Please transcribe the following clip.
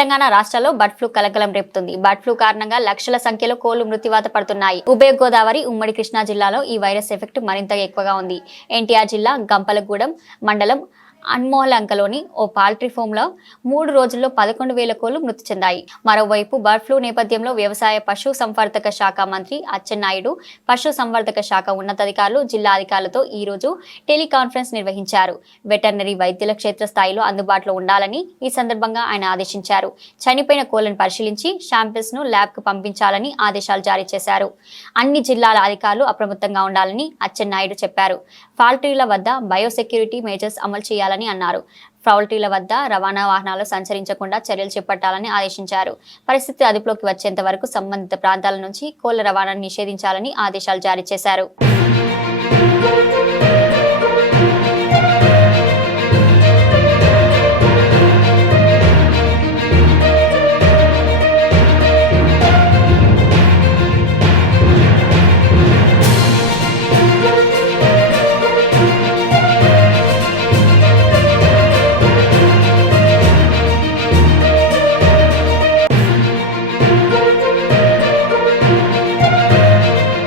తెలంగాణ రాష్ట్రాల్లో bird flu కలకలం రేపుతుంది. Bird flu కారణంగా లక్షల సంఖ్యలో కోళ్లు మృత్యువాత పడుతున్నాయి. ఉభయ గోదావరి, ఉమ్మడి కృష్ణా జిల్లాలో ఈ వైరస్ ఎఫెక్ట్ మరింత ఎక్కువగా ఉంది. ఎన్టీఆర్ జిల్లా గంపలగూడెం మండలం అన్మోలంకలోని ఓ పాల్ట్రీ ఫామ్ లో 3 రోజుల్లో 11,000 కోళ్లు మృతి చెందాయి. మరోవైపు బర్డ్ ఫ్లూ నేపథ్యంలో వ్యవసాయ పశు సంవర్ధక శాఖ మంత్రి అచ్చెన్నాయుడు, పశు సంవర్ధక శాఖ ఉన్నతాధికారులు, జిల్లా అధికారులతో ఈ రోజు టెలికాన్ఫరెన్స్ నిర్వహించారు. వెటర్నరీ వైద్యుల క్షేత్రస్థాయిలో అందుబాటులో ఉండాలని ఈ సందర్భంగా ఆయన ఆదేశించారు. చనిపోయిన కోళ్లను పరిశీలించి శాంపిల్స్ ను ల్యాబ్ కు పంపించాలని ఆదేశాలు జారీ చేశారు. అన్ని జిల్లాల అధికారులు అప్రమత్తంగా ఉండాలని అచ్చెన్నాయుడు చెప్పారు. పౌల్ట్రీల వద్ద బయోసెక్యూరిటీ మెజర్స్ అమలు చేయాలని అన్నారు. పౌల్ట్రీల వద్ద రవాణా వాహనాలు సంచరించకుండా చర్యలు చేపట్టాలని ఆదేశించారు. పరిస్థితి అదుపులోకి వచ్చేంత వరకు సంబంధిత ప్రాంతాల నుంచి కోళ్ల రవాణాను నిషేధించాలని ఆదేశాలు జారీ చేశారు.